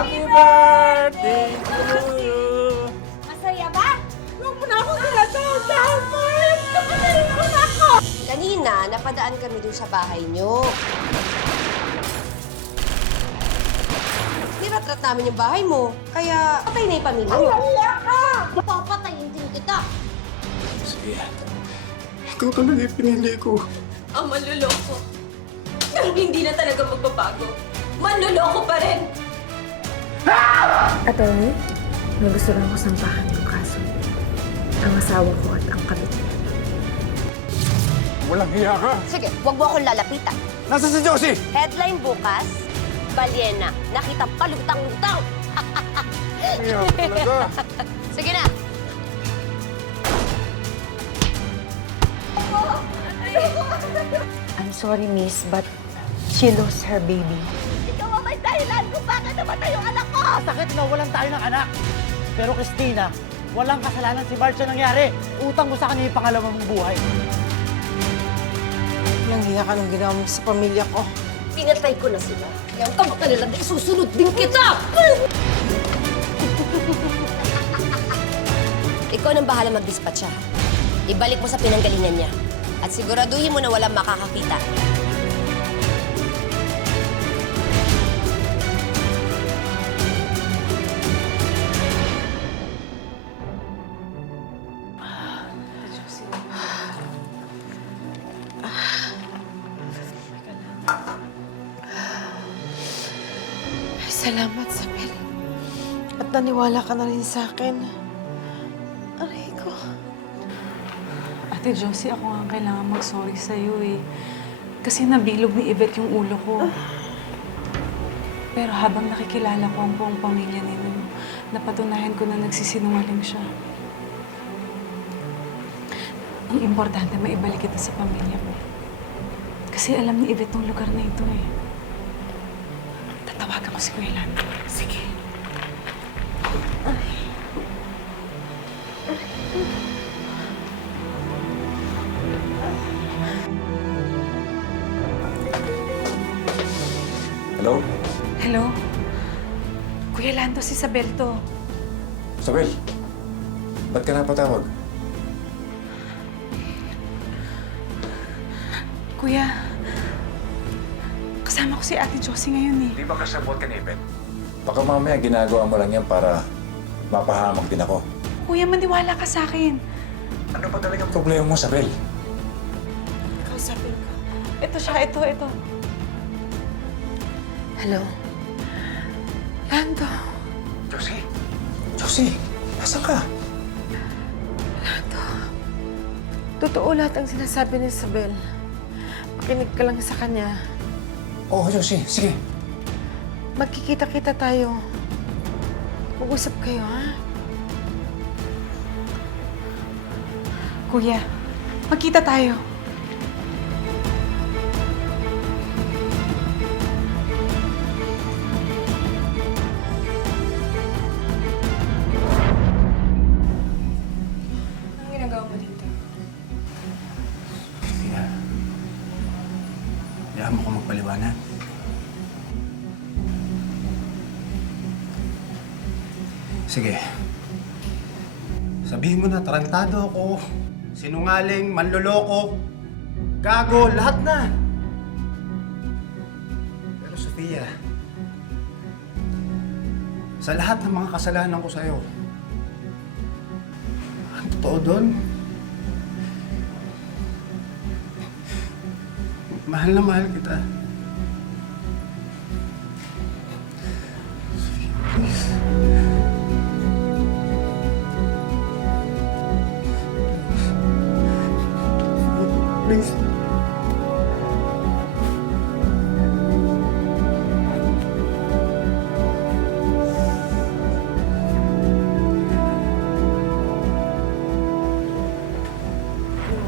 Happy birthday to you! Masaya ba? Huwag mo na ako tinatawag. Kapatayin mo na ako! Kanina, napadaan kami dun sa bahay niyo. Niratrat namin yung bahay mo, kaya patay na yung pamilya niyo. Wala ka! Papatayin din kita. Sige. Ikaw talaga yung pinili ko. Ang manluloko. Pero hindi na talaga magbabago. Manluloko pa rin! Attorney, may gusto lang ko sampahan ng kaso. Ang asawa ko at ang kabit niya. Walang hiya ka. Sige, wag mo akong lalapitan. Nasaan si Josie? Headline bukas, Balyena, nakita palutang-lutang. Hiya talaga. Sige na. I'm sorry, miss, but she lost her baby. Ikaw ang may dahilan kung bakit namatay yung anak ko! Sakit na walang tayo ng anak. Pero Christina, walang kasalanan si Bart sa nangyari. Utang mo sa kanya yung pangalawang buhay. Walang hiya ka nung ginawa mo sa pamilya ko. Pinatay ko na sila. Kaya ang kamot na nilang isusunod din kita! Ikaw nang bahala mag-dispatcha. Ibalik mo sa pinanggalingan niya. At siguraduhin mo na walang makakakita. Salamat, Sabel. At naniwala ka na rin sa akin. Aray ko. Ate Josie, ako nga ang kailangan mag-sorry sa'yo eh. Kasi nabilog ni Yvette yung ulo ko. Pero habang nakikilala ko ang buong pamilya ninyo, napatunayan ko na nagsisinungaling siya. Ang importante, maibalik kita sa pamilya mo. Kasi alam ni Yvette tong lugar na ito eh. Tatawagan ko si Kuya Lando. Sige. Hello? Hello? Kuya Lando, si Isabel to. Isabel, ba't ka napatawag? Kuya, kasama ko si Ate Josie ngayon eh. Di ba kasabot ka ni Yvette? Baka mamaya ginagawa mo lang yan para mapahamak din ako. Kuya, maniwala ka sa akin. Ano ba talagang problema mo, Isabel? Kausapin ko. Ito siya, ito. Hello? Lando. Josie? Josie, nasaan ka? Lando. Totoo lahat ang sinasabi ni Isabel. Makinig ka lang sa kanya. Oo, Josie. Sige. Magkikita-kita tayo. Mag-usap kayo, ha? Kuya, magkita tayo. Anong ginagawa mo dito? Christina, hayaan mo ko magpaliwanag. Sige. Sabihin mo na, tarantado ako, sinungaling, manloloko, gago, lahat na. Pero Sofia, sa lahat ng mga kasalanan ko sa'yo, ang totoo doon, mahal na mahal kita. Sofia, please. Please.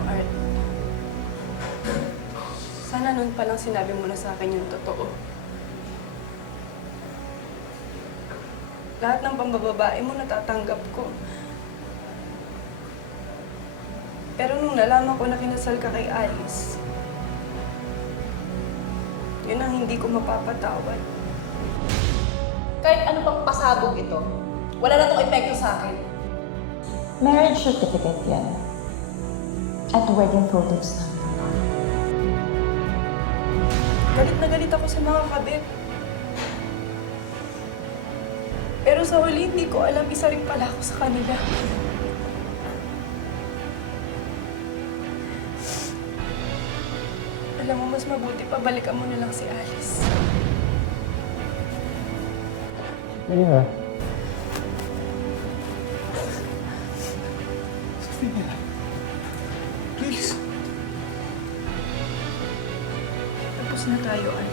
Art. Sana noon pa lang sinabi mo na sa akin yung totoo. Lahat ng pambababae mo natatanggap ko. Pero nung nalaman ko na kinasal ka kay Alice, yun ang hindi ko mapapatawad. Kahit ano pang pasabog ito, wala na tong epekto sa akin. Marriage certificate yan. At wedding photos na. Galit na galit ako sa mga kabit. Pero sa huli, hindi ko alam, isa rin pala ako sa kanila. Alam mo, mas mabuti pa balikan mo na lang si Alice. Please. Tapos na tayo, Al.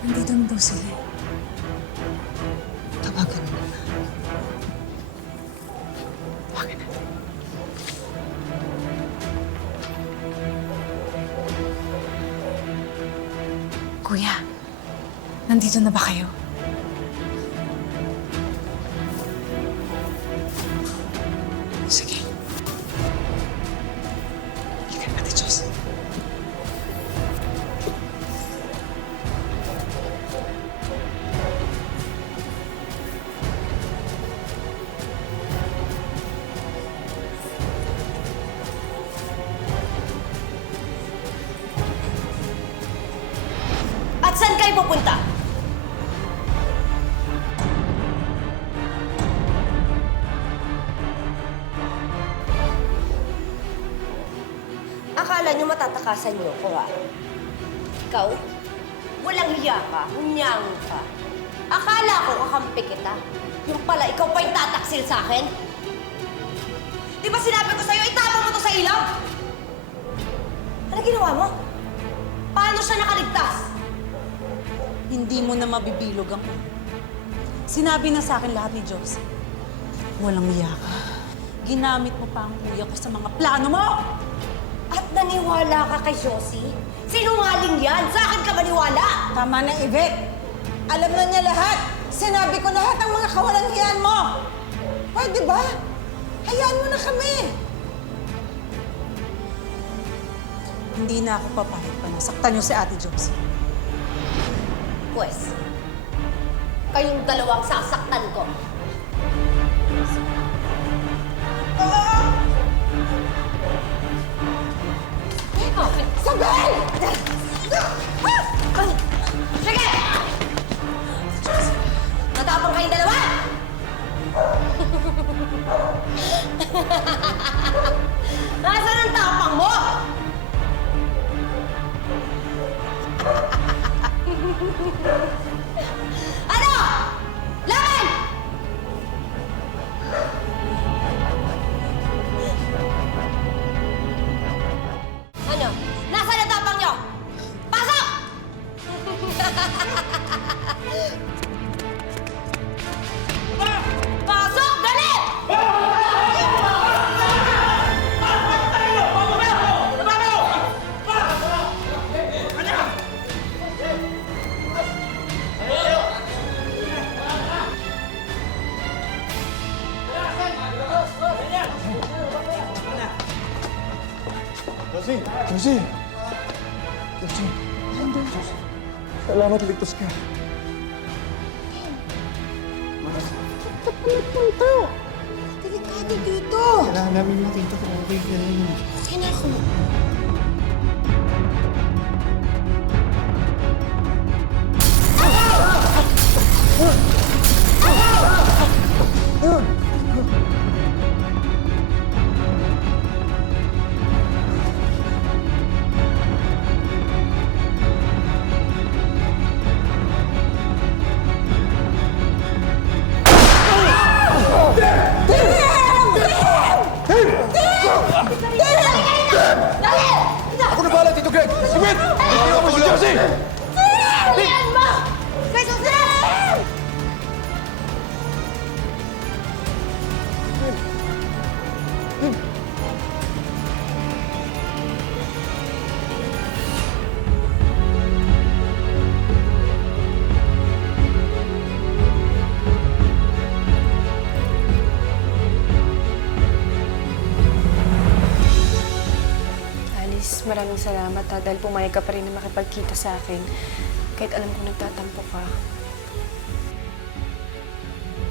Nandito na daw sila. Tawagan mo na. Tawagan na. Kuya, nandito na ba kayo? Sige. Halika, Ate Diyos. At saan kayo pupunta? Akala nyo matatakasan nyo ko, ha? Ikaw? Walang hiya ka, hunyang ka. Akala ko kakampi kita. Yung pala, ikaw pa yung tataksil sa akin? Di ba sinabi ko sa'yo, itapon mo to sa ilog? Ano ginawa mo? Paano siya nakaligtas? Hindi mo na mabibilog ang ulo. Sinabi na sa akin lahat ni Josie. Walang miya ka. Ginamit mo pa ang kuya ko sa mga plano mo! At naniwala ka kay Josie? Sinungaling yan! Sa akin ka maniwala! Tama na, Yvette. Alam na niya lahat. Sinabi ko lahat ang mga kawalang hiyan mo. Pwede ba? Hayaan mo na kami. Hindi na ako papayag pa nasaktan niyo si Ate Josie. Pwes, kayong dalawang sasaktan ko. Sabel! Sige! Natapang kayong dalawa! Nasaan ang tapang mo? Ano? Laban! Ano? Nasaan ang tapang nyo? Pasok! Pasok! Dali! Josie! Josie! Josie! Salamat, ligtas ka. Delikado dito. Kailangan namin makita kung okay ka rin. Okay na ako. Dali! salamat ha, dahil pumayag ka pa rin na makipagkita sa akin. Kahit alam ko nagtatampo ka.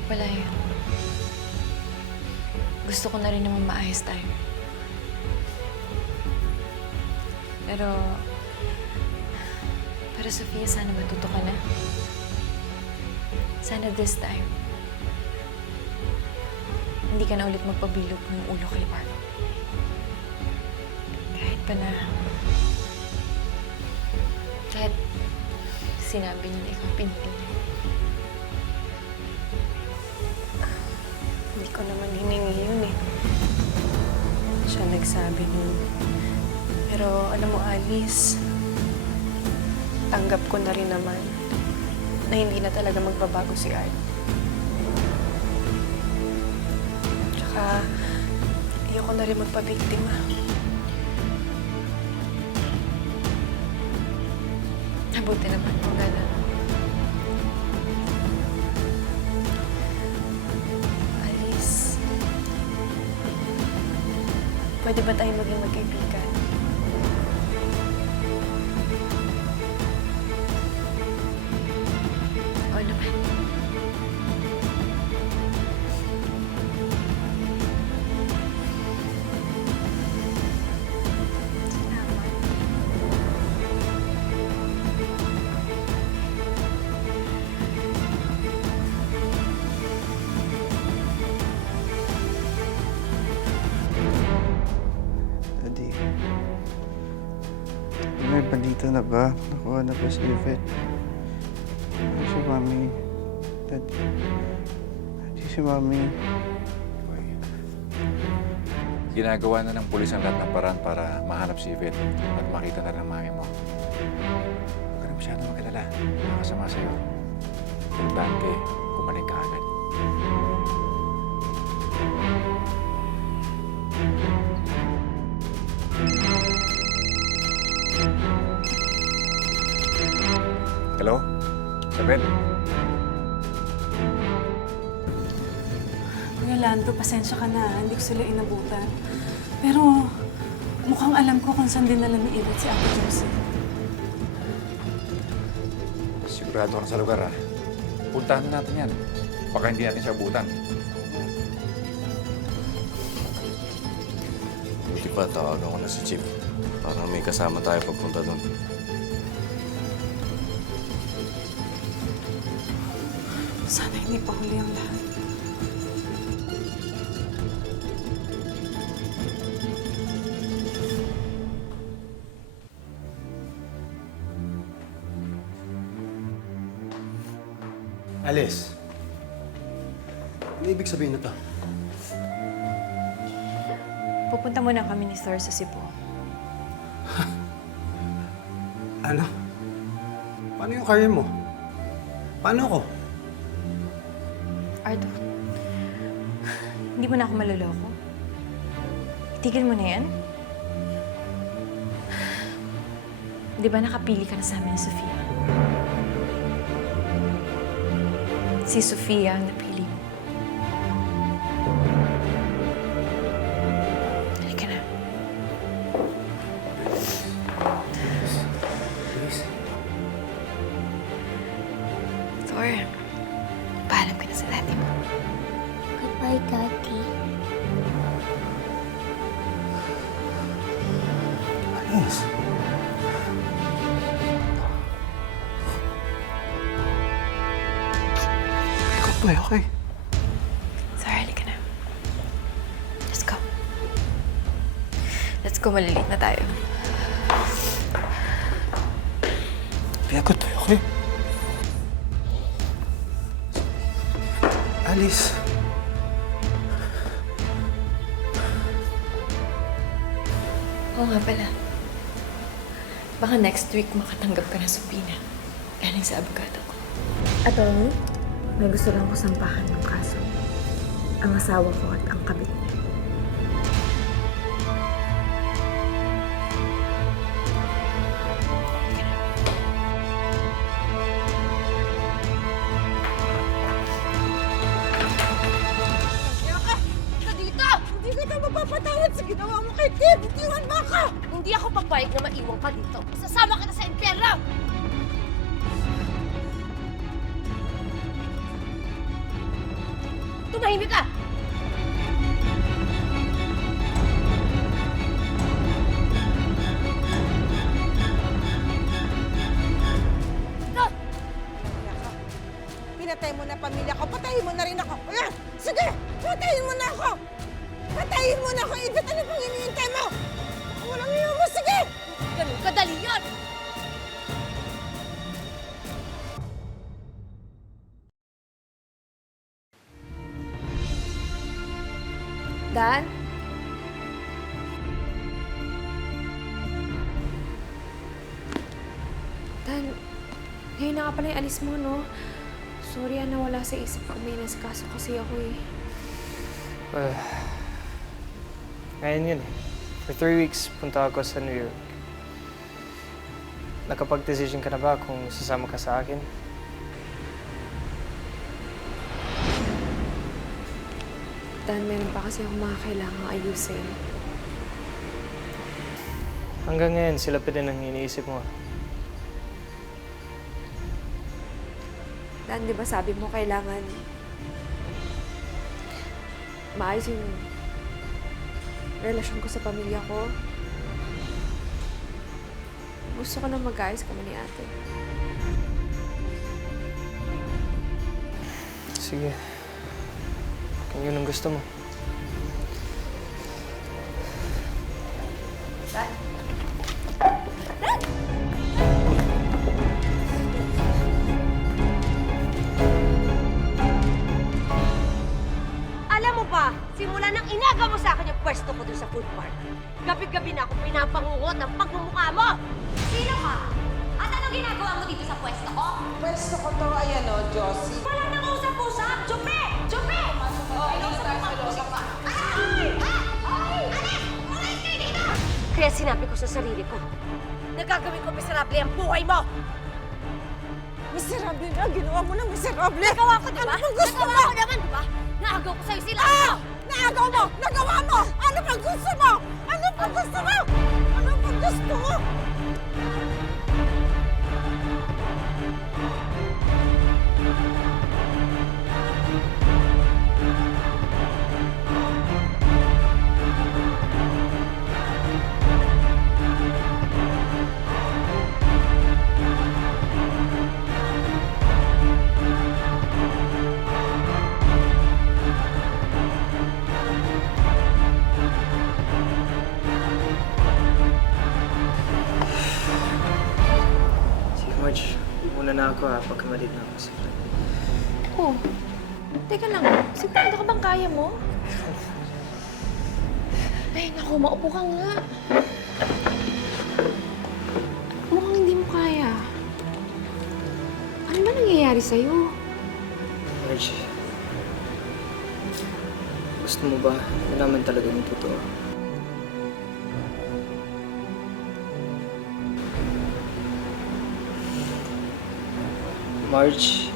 Wala yun. Gusto ko na rin naman maayos tayo. Pero Sofia, sana matuto ka na. Sana this time, hindi ka na ulit magpabilog ng ulo kay Mark. Kahit sinabi niya na ikaw pinili niya. Hindi ko naman hiningi yun eh. Siya nagsabi nun. Pero alam mo, Alice, tanggap ko na rin naman na hindi na talaga magbabago si Art. Tsaka, ayoko na rin magpabiktima. Mabuti naman kung gano'n. Alice, pwede ba tayo maging magkaibigan? Oo naman. Salamat. Daddy, may balita na ba? Nakuha na ba si Yvette? Si Mami. Daddy. Si Mami. Ginagawa na ng pulis ang lahat ng paraan para mahanap si Yvette at makita na rin ang mami mo. Huwag ka na masyadong magalala. Nakasama sa'yo. Importante, kumaling ka agad. Hello? Isabel? Kuya Lando, pasensya ka na. Hindi ko sila inabutan. Pero mukhang alam ko kung saan dinala ni Yvette si Ate Josie. Sigurado ka na sa lugar, ha? Puntahan na natin yan. Baka hindi natin siya abutan. Buti pa, tawagan ko na si Chip. Para may kasama tayo pagpunta doon. Sana hindi pa huli ang lahat. Alice, ano ibig sabihin na to? Pupunta muna kami ni Thor sa Cebu. Ano? Paano yung career mo? Paano ako? Ardo, hindi mo na ako maloloko. Itigil mo na yan. Di ba nakapili ka na sa amin ni Sofia? Si Sofia ang napili mo. Halika na. Thor, paalam ka na sa dati mo. Bye-bye, Daddy. Alice. Okay. Thor, halika na. Let's go. Let's go, malilate na tayo. Piyakot tayo, okay? Alice. Oo nga pala. Baka next week makatanggap ka na subpoena. Galing sa abogado ko. Attorney, may gusto lang ko sampahan ng kaso. Ang asawa ko at ang kabit niya. Hindi kita mapapatawad sa ginawa mo kay Kim! Itiwan mo ako! Hindi ako papayag papayag na maiwan ka dito. Sasama ka na sa impyerno! Tumahimik ka! Pinatay mo na pamilya ko, patayin mo na rin ako. Ayan! Sige! Patayin mo na ako! Patayin mo na ako! Ibig ano pang hinihintay mo? Walang iyo mo! Sige! Ganun kadali yun! Dan? Dan, ngayon na nga pala yung alis mo, no? Sorry, nawala sa isip ko. May nasikaso kasi ako eh. Ngayon yun eh. For 3 weeks, punta ako sa New York. Nakapag-decision ka na ba kung sasama ka sa akin? Dan, meron pa kasi akong mga kailangang ayusin. Hanggang ngayon, sila pa din ang iniisip mo. Dan, di ba sabi mo kailangan maayos yung relasyon ko sa pamilya ko? Gusto ko na mag-ayos kami ni ate. Sige. Kung yun ang gusto mo. Alam mo ba, simula nang inaga mo sa akin yung pwesto ko dun sa food park, gabi-gabi na ako pinapangungot ng pagmumukha mo! Sino ka? At anong ginagawa mo dito sa pwesto ko? Pwesto ko to, ayan o, Josie. Wala nang usap-usap! Chupe! Chupe! Hindi na tayo sa loob pa. Ay! Ay! Alis! Umalis kayo dito! Kaya sinabi ko sa sarili ko, nagagawin ko miserable ang buhay mo! Miserable na, ginawa mo na miserable. Nagawa ko, di ba? Ano pang gusto Nagawa mo? ko naman, di ba? Naagaw ko sa'yo sila! Ah! Naagaw mo! Nagawa mo! Ano pang gusto mo? Ano pang gusto mo? Ano pang gusto mo? Sige, Marge. Muna na ako ha, pagkamalit na ako sa flight. Oh, teka lang. Sigurado ka bang kaya mo? Ay, naku, maupo ka nga. Mukhang hindi mo kaya. Ano ba nangyayari sa'yo? Marge, gusto mo ba malaman talaga ng totoo? Marge,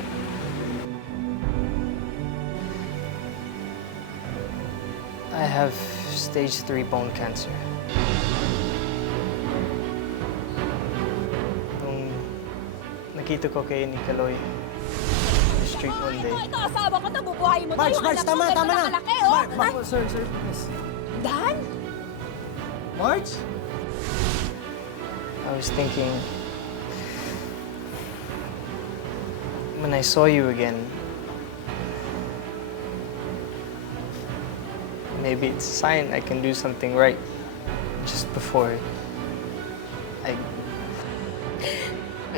I have stage 3 bone cancer. Nung nakita ko kay Nicoloy in the street one day. Ito, asawa ko, nabubuhay mo. Marge, Yung Marge, anak tama, mo, tama na. malaki, oh. Sir, please. Dan? Marge? I was thinking, when I saw you again, maybe it's a sign I can do something right just before I...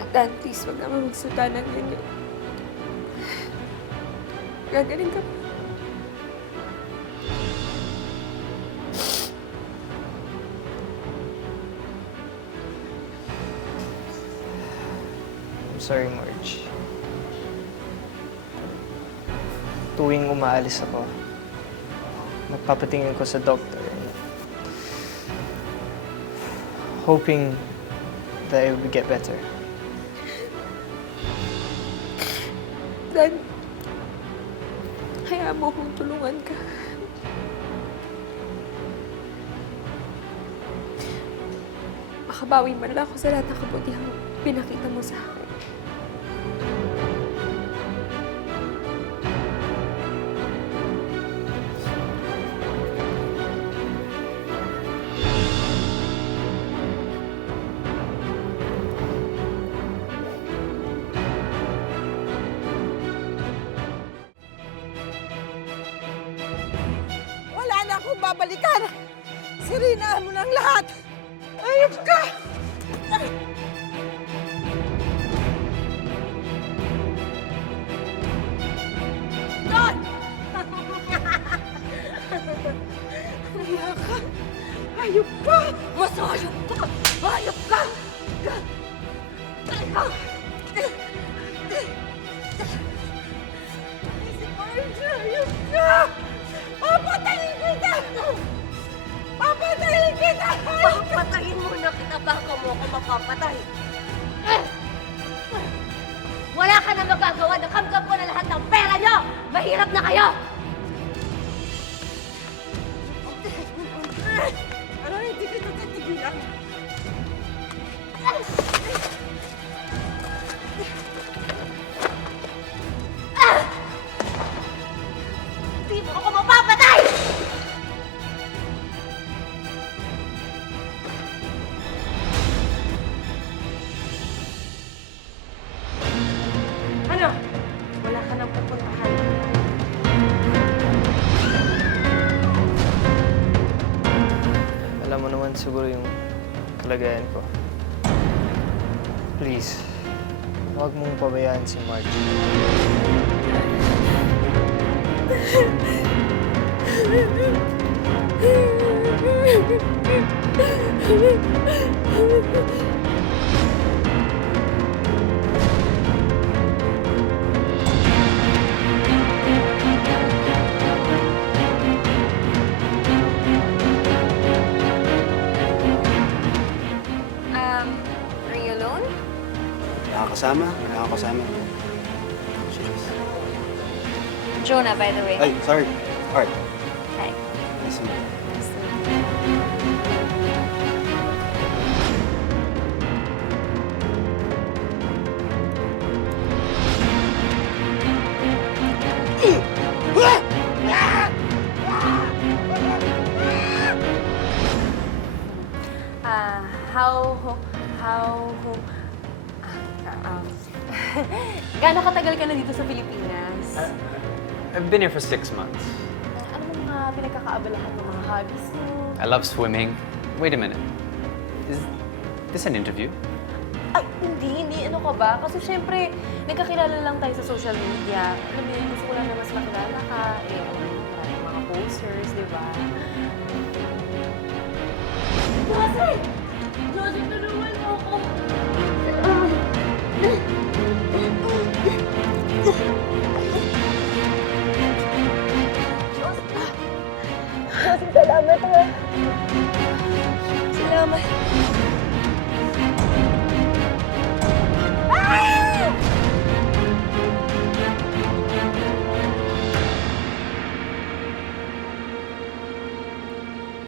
Dan, please, wag naman magsalita ng ganyan. Gagaling ka pa. I'm sorry, Marge. Tuwing umaalis ako, nagpapatingin ko sa doctor. Hoping that it would get better. Dan, hayaan mo akong tulungan ka. makabawi man lang ako sa lahat ng kabutihang pinakita mo sa akin. Wala na akong babalikan. Sirinahan mo ng lahat. Ayop ka! Don! Ayop ka! Ayop ka! Mas hayop ka! Hayop ka! Si Marcia, ayop ka! Papatayin kita! Papatayin kita! Papatayin muna kita bago mo ako mapapatay. Wala ka na magagawa. Nakamgam ko na lahat ng pera nyo! Mahirap na kayo! Ano, hindi kita titigilan. Hindi mo ako mapapatay! Ano? Wala ka nang pupuntahan. Alam mo naman siguro yung kalagayan ko. Please, huwag mong pabayaan si Marge. Are you alone? Nakakasama. Jonah, by the way. Ay, sorry. Art. Hi. Nice to meet you. Gaano katagal ka na dito sa Pilipinas? I've been here for 6 months. Ano mo mga pinagkakaabalahan ng mga hobbies mo? I love swimming. Wait a minute. Is this an interview? Ay, hindi. Ano ka ba? Kasi syempre, nagkakilala lang tayo sa social media. Alam mo yun, gusto ko lang na mas makilala ka. Eh, alam mo, maraming mga posters, di ba? Joseph! Joseph, tulungan mo ako!